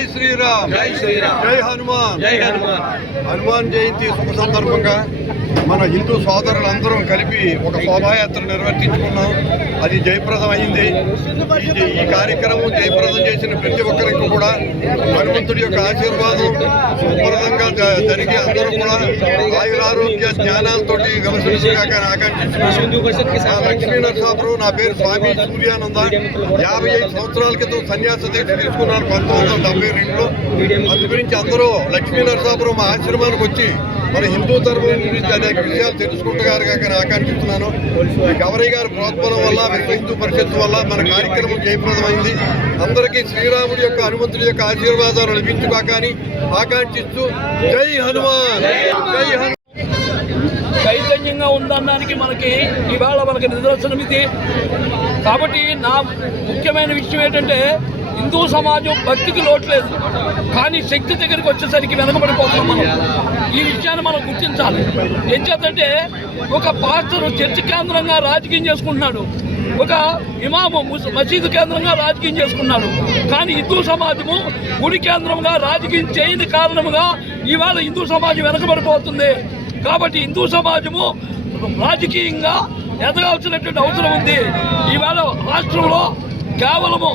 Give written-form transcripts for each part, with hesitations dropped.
జై శ్రీరామ్, జై శ్రీరామ్, జై హనుమాన్, జై హనుమాన్. హనుమాన్ జయంతి శుభ సందర్భంగా మన హిందూ సోదరులందరం కలిపి ఒక శోభాయాత్ర నిర్వర్తించుకున్నాం. అది జయప్రదం అయింది. ఈ కార్యక్రమం జయప్రదం చేసిన ప్రతి ఒక్కరికి కూడా హనుమంతుడి యొక్క ఆశీర్వాదం సుప్రదంగా జరిగి అందరూ కూడా ఆయురారోగ్య జ్ఞానాలతోటి వెలసిగా ఆకాంక్షించుకున్నాం. లక్ష్మీ నరసాపురం, నా పేరు స్వామి సూర్యానంద. 55 సంవత్సరాల క్రితం సన్యాస దీక్ష తీసుకున్నాను 1972లో. అందు గురించి అందరూ లక్ష్మీ నరసాపురం మా ఆశ్రమానికి వచ్చి మన హిందూ ధర్మం గురించి అనేక విషయాలు తెలుసుకుంటున్నారు కాక ఆకాంక్షిస్తున్నాను. గవరయ్య గారి ప్రోత్సాహం వల్ల, విశ్వ హిందూ పరిషత్ వల్ల మన కార్యక్రమం జయప్రదమైంది. అందరికీ శ్రీరాముడి యొక్క హనుమంతుడి యొక్క ఆశీర్వాదాలు లభించుగాకని ఆకాంక్షిస్తూ జై హనుమాన్, జై హనుమాన్. చైతన్యంగా ఉందనడానికి మనకి ఇవాళ మనకి నిదర్శనం ఇది. కాబట్టి నా ముఖ్యమైన విషయం ఏంటంటే హిందూ సమాజం భక్తికి లోట్లేదు, కానీ శక్తి దగ్గరికి వచ్చేసరికి వెనకబడిపోతున్నాం మనం. ఈ విషయాన్ని మనం గుర్తించాలి. ఏం చేద్దంటే ఒక పాస్టర్ చర్చి కేంద్రంగా రాజకీయం చేసుకుంటున్నాడు, ఒక ఇమాము మసీదు కేంద్రంగా రాజకీయం చేసుకున్నాడు. కానీ హిందూ సమాజము గుడి కేంద్రంగా రాజకీయం చేయని కారణముగా ఇవాళ హిందూ సమాజం వెనకబడిపోతుంది. కాబట్టి హిందూ సమాజము రాజకీయంగా ఎదగాల్సినటువంటి అవసరం ఉంది. ఇవాళ రాష్ట్రంలో కేవలము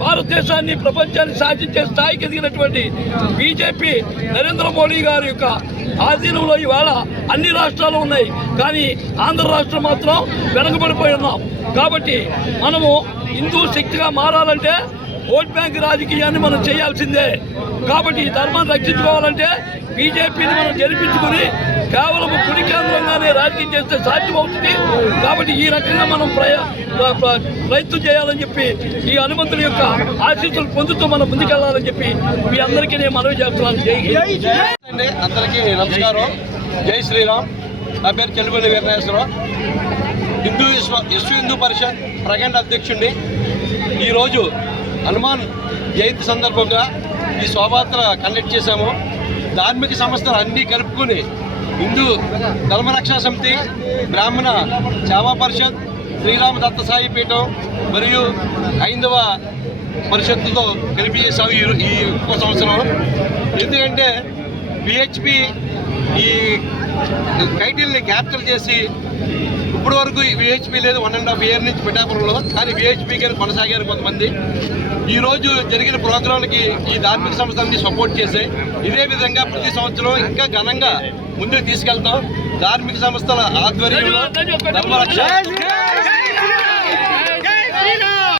భారతదేశాన్ని ప్రపంచాన్ని సాధించే స్థాయికి ఎదిగినటువంటి బీజేపీ నరేంద్ర మోడీ గారి యొక్క ఆధీనంలో ఇవాళ అన్ని రాష్ట్రాలు ఉన్నాయి, కానీ ఆంధ్ర రాష్ట్రం మాత్రం వెనకబడిపోయి ఉన్నాం. కాబట్టి మనము హిందూ శక్తిగా మారాలంటే ఓట్ బ్యాంక్ రాజకీయాన్ని మనం చేయాల్సిందే. కాబట్టి ఈ ధర్మాన్ని రక్షించుకోవాలంటే బీజేపీని మనం జరిపించుకుని కేవలం గుడి కేంద్రంగానే రాజకీయం చేస్తే సాధ్యమవుతుంది. కాబట్టి ఈ రకంగా మనం ప్రయత్నం చేయాలని చెప్పి ఈ హనుమంతుడి యొక్క ఆశీస్సులు పొందుతూ మనం ముందుకెళ్లాలని చెప్పి మీ అందరికీ నేను మనవి చేస్తున్నాను. జై అందరికీ నమస్కారం. జై శ్రీరామ్. నా పేరు చెల్లిపల్లి వీరనాగేశ్వరరావు, విశ్వ హిందూ పరిషత్ ప్రఖండ అధ్యక్షుడిని. ఈరోజు హనుమాన్ జయంతి సందర్భంగా ఈ శోభాయాత్ర కండక్ట్ చేశాము. ధార్మిక సంస్థలు అన్నీ కలుపుకొని హిందూ ధర్మరక్షా సమితి, బ్రాహ్మణ సేవా పరిషత్, శ్రీరామ దత్త సాయి పీఠం మరియు హైందవ పరిషత్తుతో కలిపి చేశాము ఈ ఒక్క సంవత్సరం. ఎందుకంటే విహెచ్పి ఈ టైటిల్ని క్యాప్చర్ చేసి ఇప్పటి వరకు విహెచ్పి లేదు, 1.5 year నుంచి పిఠాపురంలో, కానీ విహెచ్పి గారు కొనసాగారు కొంతమంది. ఈరోజు జరిగిన ప్రోగ్రాంలకి ఈ ధార్మిక సంస్థలన్నీ సపోర్ట్ చేశాయి. ఇదే విధంగా ప్రతి సంవత్సరం ఇంకా ఘనంగా ముందుకు తీసుకెళ్తాం. ధార్మిక సంస్థల ఆధ్వర్యంలో ధర్మరక్ష